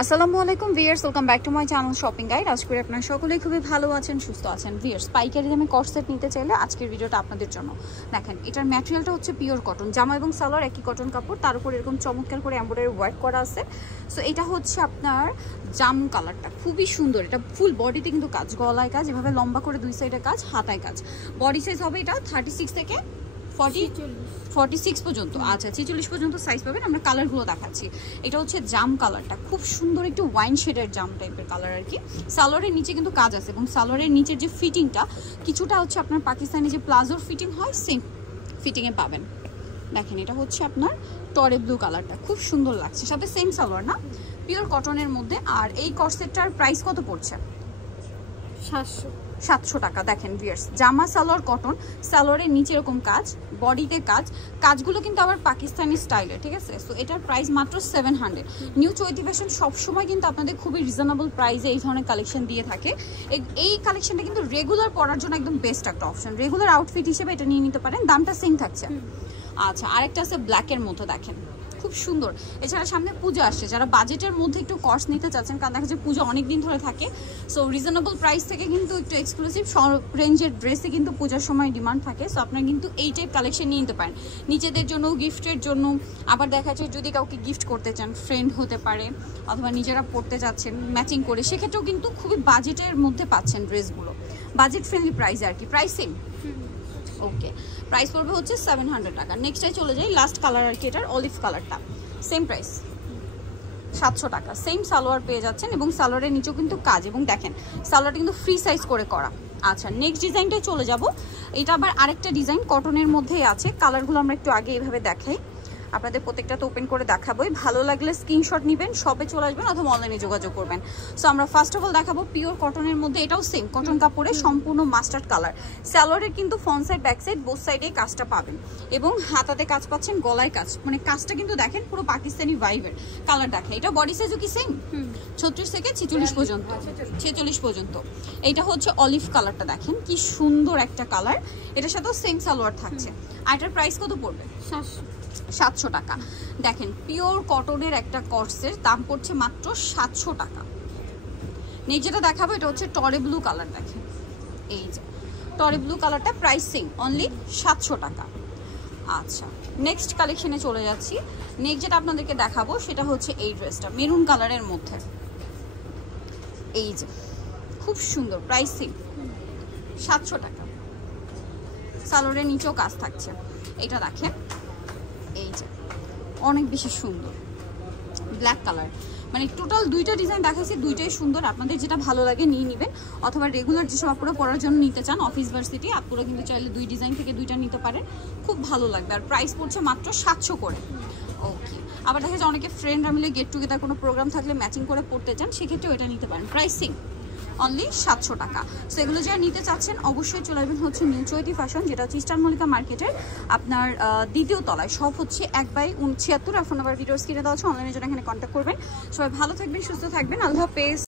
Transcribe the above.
আসসালামু আলাইকুম viewers, welcome back to my channel shopping guide. আশা করি আপনারা সকলেই খুবই ভালো আছেন, সুস্থ আছেন। ভিউয়ার্স, পাইকারি দামে কর্সেট নিতে চাইলে আজকের ভিডিওটা আপনাদের জন্য। দেখেন, এটার ম্যাটেরিয়ালটা হচ্ছে পিওর কটন, জামা এবং সালোয়ার একই কটন কাপড়, তার উপর এরকম চমৎকার করে এমব্রয়ডারি ওয়ার্ক করা আছে। সো এটা হচ্ছে আপনার জামু কালারটা, খুবই সুন্দর। এটা ফুল বডিতে কিন্তু কাজ, গলায় কাজ, এভাবে লম্বা করে দুই সাইডে কাজ, হাতায় কাজ। বডি সাইজ হবে এটা 36 থেকে 46 পর্যন্ত। আচ্ছা, 46 পর্যন্ত সাইজ পাবেন। আমরা কালারগুলো দেখাচ্ছি। এটা হচ্ছে জাম কালারটা, খুব সুন্দর একটু ওয়াইন শেডের জাম টাইপের কালার আর কি। সালোয়ারের নিচে কিন্তু কাজ আছে এবং সালোয়ারের নিচের যে ফিটিংটা কিছুটা হচ্ছে আপনার পাকিস্তানি যে প্লাজোর ফিটিং হয় সেম ফিটিংয়ে পাবেন। দেখেন, এটা হচ্ছে আপনার টরে ব্লু কালারটা, খুব সুন্দর লাগছে। সাথে সেম সালোয়ার না, পিওর কটনের মধ্যে। আর এই কর্সেটটার প্রাইস কত পড়ছে? 700 টাকা। দেখেন ভিউয়ার্স, জামা সালোয়ার কটন, সালোয়ারের নিচে এরকম কাজ, বডিতে কাজ, কাজগুলো কিন্তু আবার পাকিস্তানি স্টাইলের, ঠিক আছে? সো এটার প্রাইস মাত্র 700। নিউ চৈতি ফ্যাশন সবসময় কিন্তু আপনাদের খুবই রিজনেবল প্রাইসে এই ধরনের কালেকশন দিয়ে থাকে। এই কালেকশনটা কিন্তু রেগুলার পরার জন্য একদম বেস্ট একটা অপশন। রেগুলার আউটফিট হিসেবে এটা নিয়ে নিতে পারেন, দামটা সেম থাকছে। আচ্ছা, আরেকটা আছে ব্ল্যাকের মধ্যে, দেখেন খুব সুন্দর। এছাড়া সামনে পূজা আসছে, যারা বাজেটের মধ্যে একটু কর্স নিতে চাচ্ছেন, কারণ দেখা যাচ্ছে পূজা অনেক দিন ধরে থাকে। সো রিজনেবল প্রাইস থেকে কিন্তু একটু এক্সক্লুসিভ রেঞ্জের ড্রেসে কিন্তু পূজার সময় ডিমান্ড থাকে। সো আপনারা কিন্তু এই টাইপ কালেকশন নিয়ে নিতে পারেন নিজেদের জন্য, গিফটের জন্য। আবার দেখা যাচ্ছে যদি কাউকে গিফট করতে চান, ফ্রেন্ড হতে পারে, অথবা নিজেরা পড়তে চাচ্ছেন ম্যাচিং করে, সেক্ষেত্রেও কিন্তু খুবই বাজেটের মধ্যে পাচ্ছেন ড্রেসগুলো, বাজেট ফ্রেন্ডলি প্রাইসে আর কি। প্রাইস সেম, ওকে। প্রাইস পড়বে হচ্ছে 700 টাকা। নেক্সটে চলে যাই, লাস্ট কালার আর কি, এটার অলিভ কালারটা, সেম প্রাইস 700 টাকা। সেম সালোয়ার পেয়ে যাচ্ছেন এবং সালোয়ারের নিচেও কিন্তু কাজ, এবং দেখেন সালোয়ারটা কিন্তু ফ্রি সাইজ করে করা। আচ্ছা, নেক্সট ডিজাইনটাই চলে যাব। এটা আবার আরেকটা ডিজাইন কটনের মধ্যেই আছে। কালারগুলো আমরা একটু আগে এইভাবে দেখাই, আপনাদের প্রত্যেকটা তো ওপেন করে দেখাবোই। ভালো লাগলে স্ক্রিনশট নেবেন, শপে চলে আসবেন অথবা অনলাইনে যোগাযোগ করবেন। সো আমরা ফার্স্ট অফ অল দেখাবো পিওর কটনের মধ্যে। এটাও সেম কটন কাপড়ে, সম্পূর্ণ মাস্টার্ড কালার। সালোয়ারের কিন্তু front side back side both সাইডে কাজটা পাবেন, এবং হাতাতে কাজ পাচ্ছেন, গলায় কাজ, মানে কাজটা কিন্তু দেখেন পুরো পাকিস্তানি ভাইবের কালার। দেখে এটা বডি সাইজও কি সেম 36 থেকে 46 পর্যন্ত, 46 পর্যন্ত। এইটা হচ্ছে অলিভ কালারটা, দেখেন কি সুন্দর একটা কালার। এটার সাথেও সেম সালোয়ার থাকছে। আর এটার প্রাইস কত পড়বে? 700 টাকা। দেখেন, পিওর কটনের একটা কর্সের দাম পড়ছে মাত্র 700 টাকা। নেক্সট যেটা দেখাবো, এটা হচ্ছে টরে ব্লু কালার। দেখেন, এই যে টরে ব্লু কালারটা, প্রাইস সেম, অনলি 700 টাকা। আচ্ছা, নেক্সট কালেকশনে চলে যাচ্ছি। নেক্সট যেটা আপনাদেরকে দেখাবো সেটা হচ্ছে এই ড্রেসটা, মেরুন কালারের মধ্যে। এই যে খুব সুন্দর, প্রাইস সেম 700 টাকা। সালোয়ারের নিচেও কাজ থাকছে। এটা দেখেন, এই যে অনেক বেশি সুন্দর ব্ল্যাক কালার। মানে টোটাল দুইটা ডিজাইন দেখাইছি, দুইটাই সুন্দর। আপনাদের যেটা ভালো লাগে নিয়ে নেবেন, অথবা রেগুলার যেসব আপনারা পরার জন্য নিতে চান, অফিস ভার্সিটি, আপনারা কিন্তু চাইলে দুই ডিজাইন থেকে দুইটা নিতে পারেন, খুব ভালো লাগবে। আর প্রাইস পড়ছে মাত্র 700 করে, ওকে। আবার দেখা যায় অনেকে ফ্রেন্ডরা মিলে গেট টুগেদার কোনো প্রোগ্রাম থাকলে ম্যাচিং করে পড়তে চান, সেক্ষেত্রেও এটা নিতে পারেন। প্রাইস সেম, অনলি 700 টাকা। সো এগুলো যারা নিতে চাচ্ছেন অবশ্যই চলে আসবেন হচ্ছে নিউ চৈতি ফ্যাশন, যেটা হচ্ছে ইস্টার্ন মল্লিকা মার্কেটের আপনার দ্বিতীয় তলায়। সব হচ্ছে 1/76। ফোন নাম্বার ভিডিওস কিনে দেওয়া আছে, অনলাইনের জন্য এখানে কন্ট্যাক্ট করবেন। সবাই ভালো থাকবেন, সুস্থ থাকবেন, আল্লাহ হাফেজ।